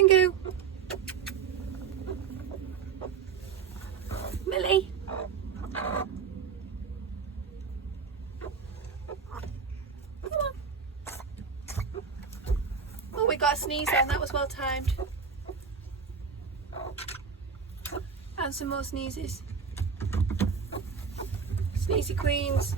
Pingu. Millie. Come on. Oh, we got a sneeze then. That was well timed. And some more sneezes. Sneezy queens.